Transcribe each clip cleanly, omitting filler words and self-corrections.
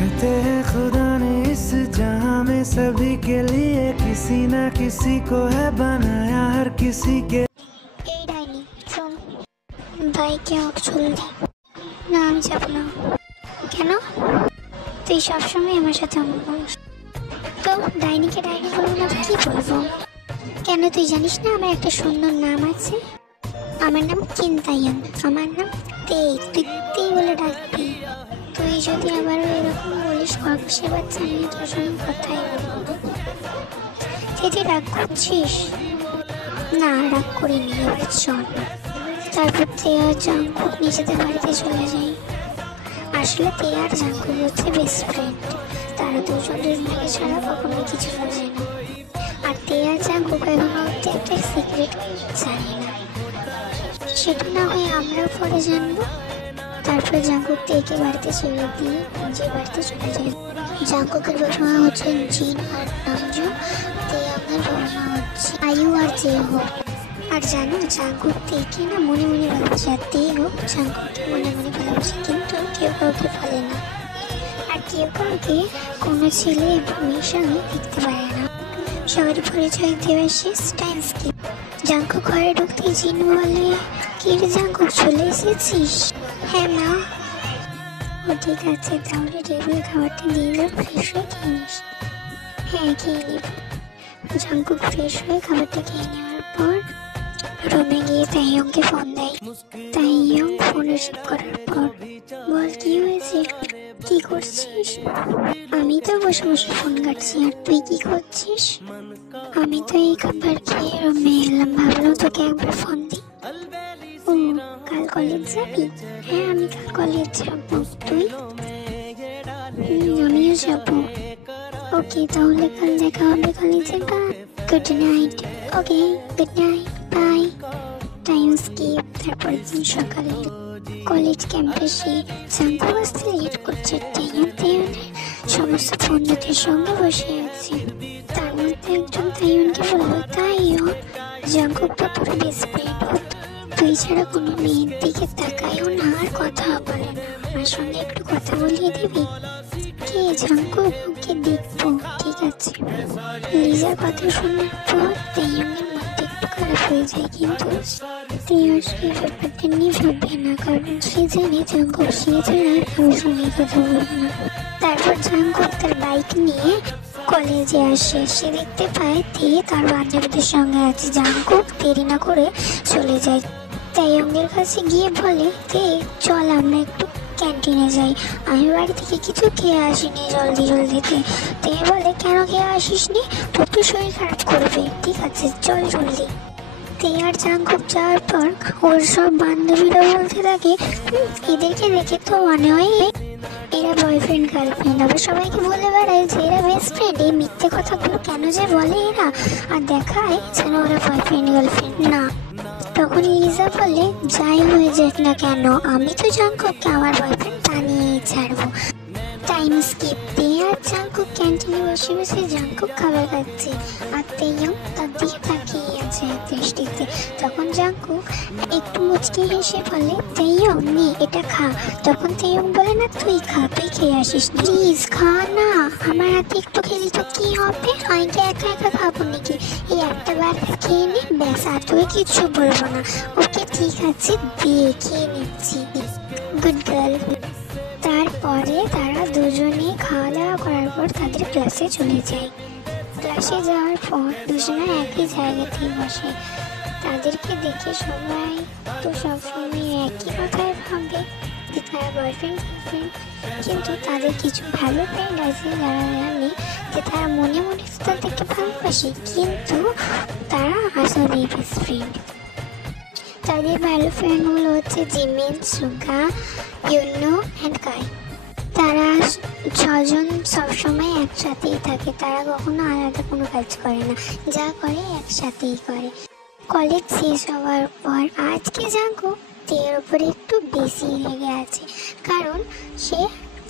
कहते हैं खुदा ने इस जहां में सभी के लिए किसी ना किसी को है बनाया हर किसी के। এই ডাইনি শোন, ভাইকে চল দে না, আমি যাব না। কেন? তুই সবসময় আমার সাথে অমন করিস। তো ডাইনিকে ডাইনি বলবো না কি বলবো? কেন তুই জানিস না আমার একটা সুন্দর নাম আছে? আমার নাম কিন্তায়ান, আমার নাম তে। তুই তে বলে ডাকবি। তুই যদি আবার এরকম বলিস খরগোশের বাচ্চা, আমি তোর সঙ্গে কথাই বলবো। তুই রাগ করছিস? না, রাগ করিনি। এবার চল। তারপর তে আর জাঙ্কুক নিজেদের বাড়িতে চলে যায়। আসলে তে আর জাঙ্কুক হচ্ছে বেস্ট ফ্রেন্ড। তারা দুজন দুজনকে ছাড়া কখনো কিছু বোঝে না। আর তে আর জাঙ্কুক এখনো একটা সিক্রেট জানে না। সেটা না হয় আমরাও পরে জানবো। তারপরে জাঙ্কুক তেকে বাড়িতে ছেড়ে দিয়ে নিজের বাড়িতে চলে যায়। জাঙ্কুকের বাবা মা হচ্ছেন জিন আর নামজু। তে আমার বাবা মা হচ্ছে আয়ু আর জেহো। আর জানো, জাঙ্কুক তেকে না মনে মনে ভালোবাসে, আর তেও জাঙ্কুককে মনে মনে ভালোবাসে, কিন্তু কেউ কাউকে বলে না। আর কেউ কাউকে কোনো ছেলে এবং মেয়ের সঙ্গে দেখতে পারে না। সবার পরিচয় দেওয়া শেষ, টাইম স্কিপ। জাঙ্কুক ঘরে ঢুকতে জিন বলে, কি রে জাঙ্কুক, চলে এসেছিস? হ্যাঁ মা। ও ঠিক আছে, তাহলে টেবিলে খাবারটা দিয়ে দাও, ফ্রেশ হয়ে খেয়ে নিস। হ্যাঁ, খেয়ে নিব। জাঙ্কুক ফ্রেশ হয়ে খাবারটা খেয়ে নেওয়ার পর রুমে গিয়ে তাইয়ংকে ফোন দেয়। তাইয়ং ফোন রিসিভ করার পর বল, কি হয়েছে, কি করছিস? আমি তো বসে বসে ফোন কাটছি, আর তুই কি করছিস? আমি তো এই খাবার খেয়ে রুমে এলাম, ভাবলাম তোকে একবার ফোন দিই। ও, কাল কলেজ যাবি? হ্যাঁ, আমি কাল কলেজ যাবো। তুই? আমিও যাবো। ওকে, তাহলে কাল দেখা হবে কলেজে। Good night. Okay, good night, bye. Time skip. তারপর দিন সকালে কলেজ ক্যাম্পাসে জাঙ্কুক আসতে লেট করছে। তাইয়নের সমস্ত বন্ধুদের সঙ্গে বসে আছে। তার মধ্যে একজন তাইয়নকে বলল, তাইয়ন, জাঙ্কুক তো পুরো বেস্ট ফ্রেন্ড, তুই ছাড়া কোনো মেয়ের দিকে তাকায়ও না আর কথা বলে না, আমার সঙ্গে একটু কথা বলিয়ে দিবি? কে? জাঙ্কুক? ওকে, দেখবো। ঠিক আছে। লিজার কথা শোনার পর তাইয়নের মধ্যে একটু খারাপ হয়ে যায়, কিন্তু তাইয়ন সেই ব্যাপারটা নিয়ে ভাববে না, কারণ সে জানে জাঙ্কুক সে ছাড়া কারোর সঙ্গে কথা বলবে না। তারপর জাঙ্কুক তার বাইক নিয়ে কলেজে আসে। সে দেখতে পায় তে তার বান্ধবীদের সঙ্গে আছে। জাঙ্কুক দেরি না করে চলে যায়। তাইয়ংয়ের কাছে গিয়ে বলে, তে চল আমরা একটু ক্যান্টিনে যাই, আমি বাড়ি থেকে কিছু খেয়ে আসিনি জলদিতে। তে বলে, কেন খেয়ে আসিসনি? তোর তো শরীর খারাপ করবে। ঠিক আছে, চল জলদি। তে আর জাঙ্কুক যাওয়ার পর ওর সব বান্ধবীরা বলতে থাকে, এদেরকে দেখে তো মনে হয় এরা বয়ফ্রেন্ড গার্লফ্রেন্ড। আবার সবাইকে বলে বেড়ায় যে এরা বেস্ট ফ্রেন্ড। এই মিথ্যে কথাগুলো কেন যে বলে এরা, আর দেখায় যেন ওরা বয়ফ্রেন্ড গার্লফ্রেন্ড না। তখন লিজা বলে, যাই হয়ে যাক না কেন, আমি তো জাঙ্কুককে আমার বয়ফ্রেন্ড বানিয়েই ছাড়বো। Time skip. তে আর জাঙ্কুক ক্যান্টিনে বসে বসে জাঙ্কুক খাবার খাচ্ছে, আর তেইয়ং তার দিকে তাকিয়ে আছে এক দৃষ্টিতে। তখন জাঙ্কুক একটু মুচকি হেসে বলে, তেইয়ং নে এটা খা। তখন তেইয়ং বলে, না তুই খা, তুই খেয়ে আসিস, প্লিজ খা না, আমার হাতে একটু খেলি তো কি হবে, আমি কি একা একা খাবো নাকি? এই একটা বার খেয়ে নে, ব্যাস, আর তুই কিচ্ছু বলবো না। ওকে ঠিক আছে, দিয়ে খেয়ে নিচ্ছি। Good girl. তারপরে তারা দুজনে খাওয়া দাওয়া করার পর তাদের ক্লাসে চলে যায়। ক্লাসে যাওয়ার পর দুজনে একই জায়গাতেই বসে। তাদেরকে দেখে সবাই তো সবসময় একই কথাই ভাবে যে তারা বয়ফ্রেন্ড গার্লফ্রেন্ড, কিন্তু তাদের কিছু ভালো ফ্রেন্ড আছে যারা জানে যে তারা মনে মনে তাদেরকে ভালোবাসে, কিন্তু তারা আসলে বেস্ট ফ্রেন্ড। তাদের ভালো ফ্রেন্ডগুলো হচ্ছে জিমিন, সুগা, ইউনো অ্যান্ড কাই। তারা ছজন সবসময় একসাথেই থাকে, তারা কখনো আলাদা কোনো কাজ করে না, যা করে একসাথেই করে। কলেজ শেষ হওয়ার পর আজকে জাঙ্কুক তের ওপরে একটু বেশি লেগে আছে, কারণ সে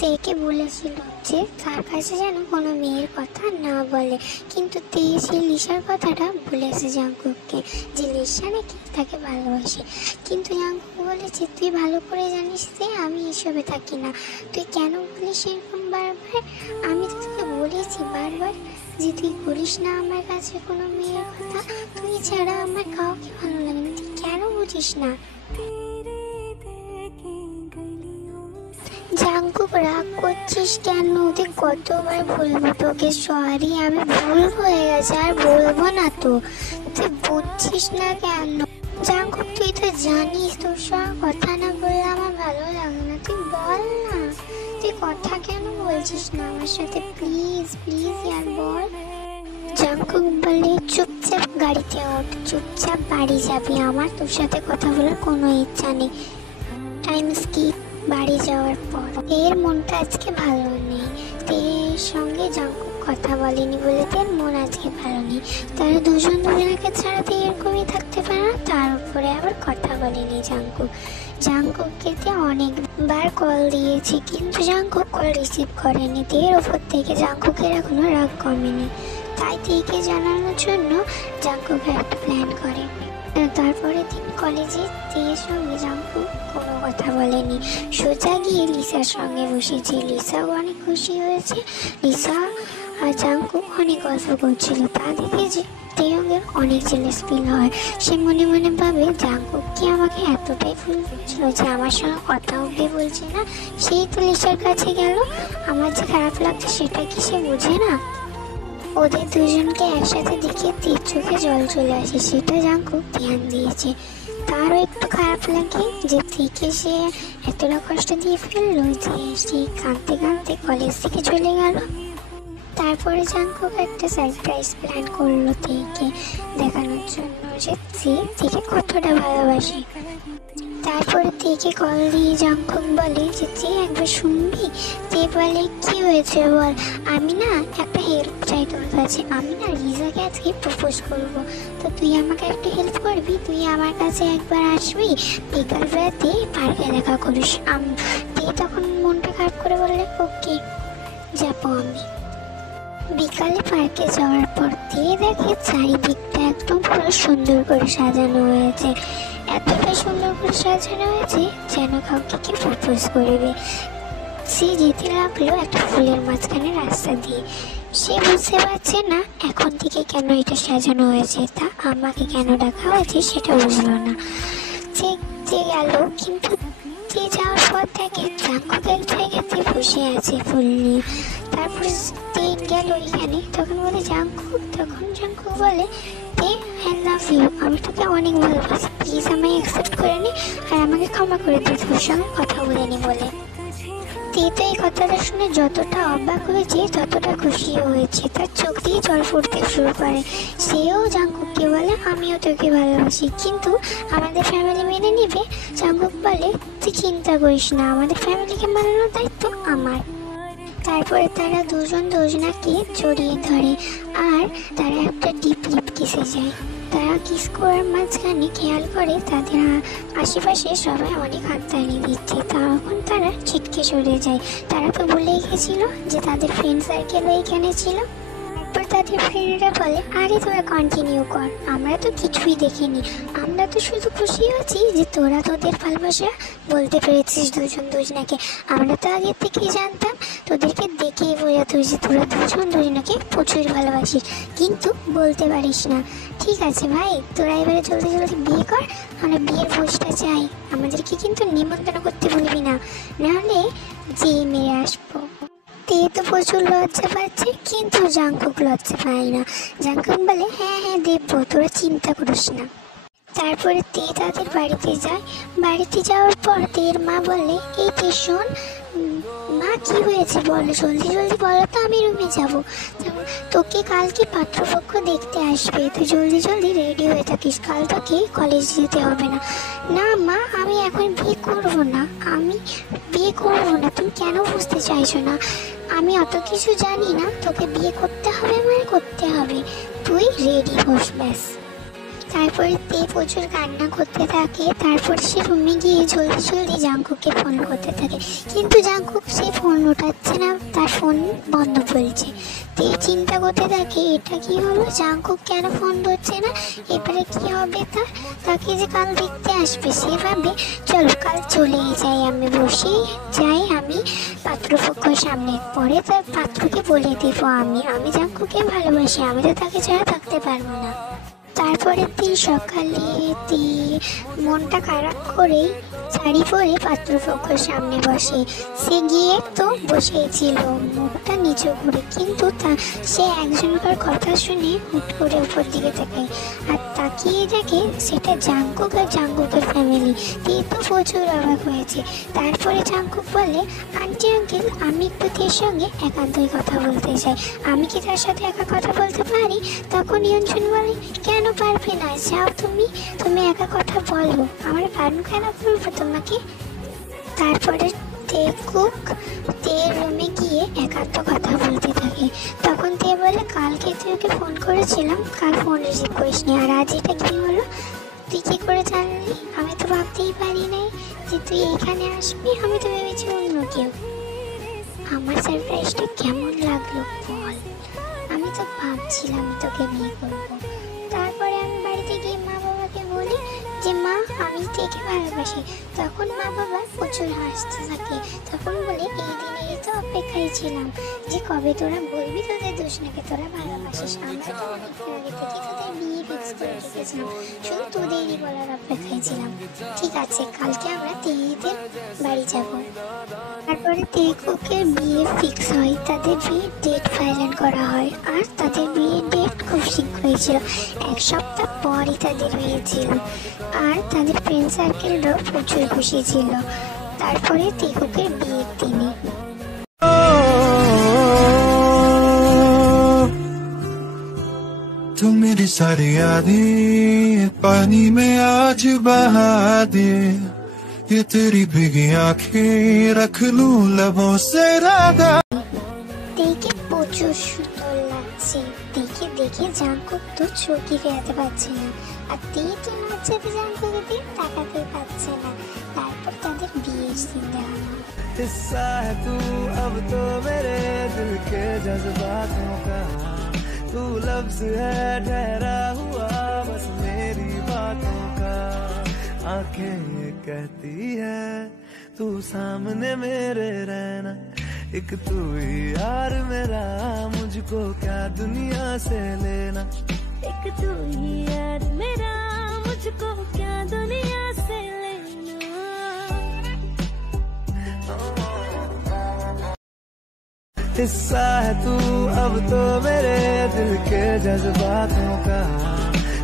তেকে বলেছিল যে তার কাছে যেন কোনো মেয়ের কথা না বলে, কিন্তু তে সেই লিসার কথাটা বলেছে জাঙ্কুককে যে লিসা নাকি তাকে ভালোবাসে। কিন্তু জাঙ্কুক বলেছে, তুই ভালো করে জানিস যে আমি এসবে থাকি না, তুই কেন বলিস এরকম বারবার? আমি তো তোকে বলেছি বারবার যে তুই বলিস না আমার কাছে কোনো মেয়ের কথা, তুই ছাড়া আমার কাউকে ভালো লাগে না, তুই কেন বুঝিস না? জাঙ্কুক রাগ করছিস কেন? তুই কতবার বলবো তোকে সরি, আমি ভুল হয়ে গেছে আর বলবো না তো, তুই বুঝছিস না কেন? জাঙ্কুক তুই তো জানিস তোর সঙ্গে কথা না বললে আমার ভালো লাগে না, তুই বল না, তুই কথা কেন বলছিস না আমার সাথে? Please please year ball. Jungkook বলে চুপচাপ গাড়িতে ওঠ, চুপচাপ বাড়ি যাবি, আমার তোর সাথে কথা বলার কোনো ইচ্ছা নেই। Time skip. বাড়ি যাওয়ার পর এর মনটা আজকে ভালো নেই, তের সঙ্গে জাঙ্কুক কথা বলেনি বলে তের মন আজকে ভালো নেই। তারা দুজন দুজনকে ছাড়া তো এরকমই থাকতে পারে না, তার উপরে আবার কথা বলেনি জাঙ্কুক। জাঙ্কুককে তে অনেকবার কল দিয়েছি কিন্তু জাঙ্কুক কল রিসিভ করেনি, তের ওপর থেকে জাঙ্কুকের এখনো রাগ কমেনি। তাই তেকে জানানোর জন্য জাঙ্কুক একটা প্ল্যান করে। তারপরে দিন কলেজে তের সঙ্গে জাঙ্কুক কোনো কথা বলেনি, সোজা গিয়ে লিসার সঙ্গে বসেছে। লিসাও অনেক খুশি হয়েছে, লিসা আর জাঙ্কুক অনেক গল্প করছিল, তা দেখে যে তেয়ঙ্গের অনেক জেলাস ফিল হয়। সে মনে মনে ভাবে জাঙ্কুক কি আমাকে এতটাই ফুল করছিল যে আমার সঙ্গে কথা অব্দি বলছে না, সেই তো লিসার কাছে গেল, আমার যে খারাপ লাগছে সেটা কি সে বোঝে না? ওদের দুজনকে একসাথে দেখে তীর চোখে জল চলে আসে, সেটা জাঙ্কুক ধ্যান দিয়েছে। তারও একটু খারাপ লাগে যে থেকে সে এতটা কষ্ট দিয়ে ফেললো যে সে কাঁদতে কাঁদতে কলেজ থেকে চলে গেল। তারপরে জাঙ্কুক একটা সারপ্রাইজ প্ল্যান করলো তেকে দেখানোর জন্য যে তেকে কতটা ভালোবাসে। তারপরে তেকে কল দিয়ে জাঙ্কুক বলে যে তুই একবার শুনবি? তে বলে কি হয়েছে বল? আমি না একটা হেল্প চাই তোর কাছে, আমি না রিজাকে আজকে প্রপোজ করব, তো তুই আমাকে একটা হেল্প করবি? তুই আমার কাছে একবার আসবি, বিকালবেলাতে পার্কে দেখা করিস। তে তখন মনটা খারাপ করে বললে ওকে যাবো আমি। বিকালে পার্কে যাওয়ার পর দিয়ে দেখে চারিদিকটা একদম পুরো সুন্দর করে সাজানো হয়েছে, এতটা সুন্দর করে সাজানো হয়েছে যেন কাউকে কি প্রপোজ করবে। সে যেতে লাগলো একটা ফুলের মাঝখানে রাস্তা দিয়ে, সে বুঝতে পারছে না এখন থেকে কেন এটা সাজানো হয়েছে, তা আমাকে কেন ডাকা হয়েছে সেটা বুঝলো না। সে গেল, কিন্তু সে যাওয়ার পর দেখে জাঙ্কুক এক জায়গাতে বসে আছে ফুল নিয়ে। তারপর তেন গেল ওইখানে, তখন বলে জাঙ্কুক, তখন জাঙ্কুক বলে আই লাভ ইউ, আমি তোকে অনেক ভালোবাসি, প্লিজ আমায় অ্যাকসেপ্ট করে নি আর আমাকে ক্ষমা করে দে, তোর সঙ্গে কথা বলে নি বলে। তে তো এই কথাটা শুনে যতটা অবাক হয়েছে ততটা খুশিও হয়েছে, তার চোখ দিয়ে জল ফুটতে শুরু করে। সেও জাঙ্কুককে বলে আমিও তোকে ভালোবাসি, কিন্তু আমাদের ফ্যামিলি মেনে নেবে? জাঙ্কুক বলে তুই চিন্তা করিস না, আমাদের ফ্যামিলিকে মানানোর দায়িত্ব আমার। তারপরে তারা দুজন দুজনাকে জড়িয়ে ধরে আর তারা একটা ডিপ লিপ কিসে যায়। তারা কিস করার মাঝখানে খেয়াল করে তাদের আশেপাশে সবাই অনেক হাততালি দিচ্ছে, তখন তারা ছিটকে সরে যায়। তারা তো ভুলেই গেছিল যে তাদের ফ্রেন্ড সার্কেলও এখানে ছিল। তারপর তাদের ফ্রেন্ডরা বলে আরে তোরা কন্টিনিউ কর, আমরা তো কিছুই দেখিনি, আমরা তো শুধু খুশি হচ্ছি যে তোরা তোদের ভালোবাসা বলতে পেরেছিস দুজন দুজনাকে। আমরা তো আগের থেকেই জানতাম, তোদেরকে দেখেই বোঝাতো যে তোরা দুজন দুজনাকে প্রচুর ভালোবাসিস, কিন্তু বলতে পারিস না। ঠিক আছে ভাই, তোরা এবারে জলদি জলদি বিয়ে কর, আমরা বিয়ের ভোজটা চাই, আমাদেরকে কিন্তু নিমন্ত্রণ করতে ভুলবি না, নাহলে যেয়ে মেরে আসবো। তে তো প্রচুর লজ্জা পাচ্ছে, কিন্তু জাঙ্কুক লজ্জা পায় না। জাঙ্কুক বলে হ্যাঁ হ্যাঁ দেবো, তোরা চিন্তা করিস না। তারপরে তে তাদের বাড়িতে যায়। বাড়িতে যাওয়ার পর তের মা বলে এই তে শোন, মা কি হয়েছে বলো, জলদি জলদি বলো তো, আমি রুমে যাবো। তোকে কালকে পাত্রপক্ষ দেখতে আসবে, তুই জলদি জলদি রেডি হয়ে থাকিস, কাল তোকে কলেজ যেতে হবে না। না মা, আমি এখন বিয়ে করবো না, আমি বিয়ে করবো না, তুমি কেন বুঝতে চাইছো না? আমি অত কিছু জানি না, তোকে বিয়ে করতে হবে মানে করতে হবে, তুই রেডি হোস ব্যাস। তারপরে তে প্রচুর কান্না করতে থাকে। তারপর সে রুমে গিয়ে জলদি জলদি জাঙ্কুককে ফোন করতে থাকে, কিন্তু জাঙ্কুক সে ফোন উঠাচ্ছে না, তার ফোন বন্ধ বলছে। তে চিন্তা করতে থাকে এটা কি হলো, জাঙ্কুক কেন ফোন ধরছে না, এবারে কি হবে তাকে যে কাল দেখতে আসবে। সে ভাবে চলো কাল চলেই যাই, আমি বসেই যাই আমি পাত্রপক্ষের সামনে। পরে তার পাত্রকে বলে দিব আমি জাঙ্কুকে ভালোবাসি, আমি তো তাকে ছাড়া থাকতে পারবো না। তারপরের দিন সকালে মনটা খারাপ করেই শাড়ি পরে পাত্রপক্ষের সামনে বসে। সে গিয়ে তো বসেছিল মুখটা নিচু করে, কিন্তু সে একজনকার কথা শুনে হুট করে উপর দিকে তাকায় আর তাকিয়ে দেখে সেটা জাঙ্কুক আর জাঙ্কুকের ফ্যামিলি। তে তো প্রচুর অবাক হয়েছে। তারপরে জাঙ্কুক বলে, আন্টি আঙ্কেল আমি একটু তের সঙ্গে একান্তই কথা বলতে চাই, আমি কি তার সাথে একা কথা বলতে পারি? তখন ইয়ঞ্জুন বলে, কেন পারবে না, যাও তুমি একা কথা বলো, আমার কারণ কেন বলবো তোমাকে। তারপরে তে রুমে গিয়ে একান্ত কথা বলতে থাকে। তখন তে বলে, কালকে তুই ওকে ফোন করেছিলাম, কাল ফোন রিসিভ করিস নি, আর আজ এটা কি হলো, তুই কি করে জানলি? আমি তো ভাবতেই পারি নাই যে তুই এইখানে আসবি, আমি তো ভেবেছি অন্য কেউ। আমার সারপ্রাইজটা কেমন লাগলো বল, আমি তো ভাবছিলাম তোকে বিয়ে করবো। তারপরে আমি বাড়িতে গিয়ে মা বাবাকে বলি যে মা আমি তেকে ভালোবাসি। তখন মা বাবা প্রচুর হাসতে থাকে। তখন বলে, এই দিনেরই তো অপেক্ষায় ছিলাম যে কবে তোরা বলবি তোদের দোষ নাকি, তোরা ভালোবাসিস। আমরা তো অনেকদিন আগে থেকে তোদের বিয়ে ফিক্স করে রেখেছিলাম, শুধু তোদেরই বলার অপেক্ষায় ছিলাম। ঠিক আছে, কালকে আমরা তেইদের বাড়ি যাব। তারপরে তেকুকের বিয়ে ফিক্স হয়, তাদের বিয়ের ডেট ফাইনাল করা হয়। আর তাদের বিয়ের ডেট খুব শীঘ্রই ছিল, এক সপ্তাহ পরই তাদের বিয়ে ছিল। আর তাদের ফ্রেন্ড সার্কেলরাও প্রচুর খুশি ছিল। তারপরে তেকুকের বিয়ের দিনে तुम मेरी सारी यादें पानी में आज बहा दे, ये तेरी भीगी आंखें रख लूं लबों से राधा। দেখে প্রচুর সুন্দর লাগছে। দেখে জাঙ্কুক তো চোখই ফেরাতে পারছে না, আর তে তো লজ্জাতে জাঙ্কুকের দিকে তাকাতে পারছে না। তারপর তাদের বিয়ের সিন দেখানো। हिस्सा है तू अब तो मेरे दिल के जज्बातों का, तू लफ्ज है ठहरा हुआ बस मेरी बातों का। आंखें ये कहती है तू सामने मेरे रहना, एक तू ही यार मेरा, मुझको क्या दुनिया से लेना, एक तू ही यार मेरा, मुझको क्या दुनिया से लेना। हिस्सा है तू अब तो मेरे दिल के जज्बातों का,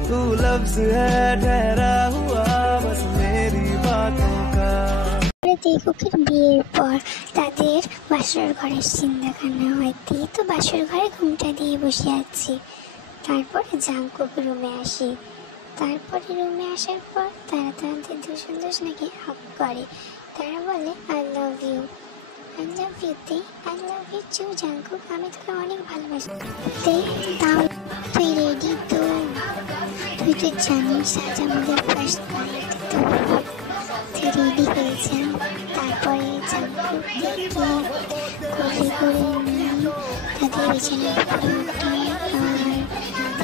तू लफ्ज है ठहरा हुआ बस मेरी बातों का। তেকুকের বিয়ের পর তাদের বাসর ঘরের সিন দেখানো হয়। তে তো বাসর ঘরে ঘুমটা দিয়ে বসে আছে। তারপরে জাঙ্কুক রুমে আসে। তারপরে রুমে আসার পর তারা তাদের দুজন নাকি হাগ করে। তারা বলে I love you, I love you তে, I love you too Jungkook, আমি তোকে অনেক ভালোবাসি। তে তাহলে তুই রেডি তো? তুই তো জানিস আজ আমাদের ফার্স্ট নাইট, তো রেডি হয়েছে। তারপরে জাঙ্কুক থেকে কোলে করে নিয়ে তাদের বিছানায় উপরে উঠে,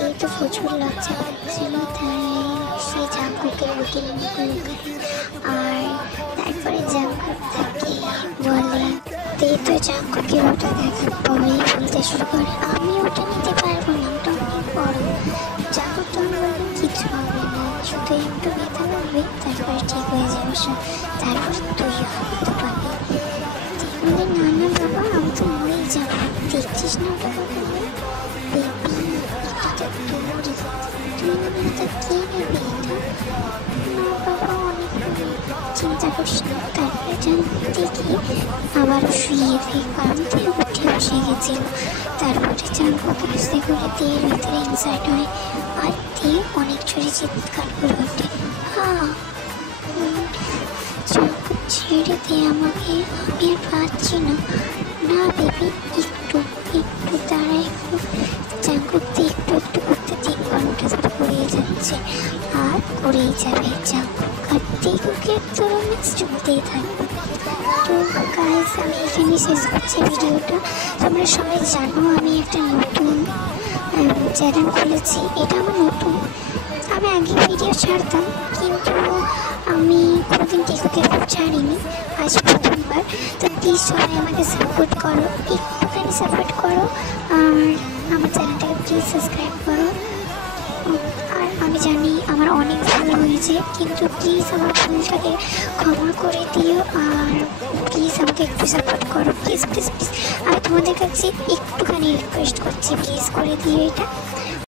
আর তো প্রচুর লজ্জা পাচ্ছিল, তাই সে জাঙ্কুকের বুকে নিয়ে লুকায়। আর তারপরে জাঙ্কুক তাকে বলে, তে তো জাঙ্কুকের ওটা দেখার পরেই বলতে শুরু করে, আমি ওটা নিতে পারবো না, ওটা অনেক বড়। জাঙ্কুক তখন বলবে কিছু হবে না, শুধু একটু ব্যথা লাগবে, তারপরে ঠিক হয়ে যাবে সব, তারপর তুই হতে পারবি। বলে না না বাবা, আমি তো মরেই যাবো, দেখছিস না ওটা বেবি, এটা তো তোরই, তুই এটা কে নেবে এটা? না বাবা অনেক চিন্তা করিস না। তারপরে জাঙ্কুক দেখি আবারও শুয়ে দেয়, কারণ তে উঠে বসে গেছিল। তারপরে জাঙ্কুক আস্তে করে তের ভিতরে ইনসার্ট হয়, আর তে অনেক জোরে চিৎকার করে ওঠে, হ্যাঁ জাঙ্কুক ছেড়ে দে আমাকে, আমি আর পারছি না। না বেবি, একটু একটু তারা একটু চান করতে একটু একটু করতে 3 ঘন্টা ধরে করেই যাচ্ছে আর করেই যাবে। জাঙ্কুক আর টিকুকের তো রোম্যান্স চলতেই থাকবে। তো গাইস, আমি এখানেই শেষ করছি ভিডিওটা। তোমরা সবাই জানো আমি একটা নতুন চ্যানেল খুলেছি। এটা আমার নতুন, আমি আগে ভিডিও ছাড়তাম কিন্তু আমি কোনোদিন টিকুকে ছাড়িনি, আজ প্রথমবার। তো প্লিজ সবাই আমাকে সাপোর্ট করো, একটুখানি সাপোর্ট করো আর আমার চ্যানেলটাকে প্লিজ সাবস্ক্রাইব করো। আর আমি জানি আমার অনেক ভুল হয়েছে, কিন্তু প্লিজ আমার ভুলটাকে ক্ষমা করে দিও আর প্লিজ আমাকে একটু সাপোর্ট করো। প্লিজ প্লিজ প্লিজ আমি তোমাদের কাছে একটুখানি রিকোয়েস্ট করছি, প্লিজ করে দিও এটা।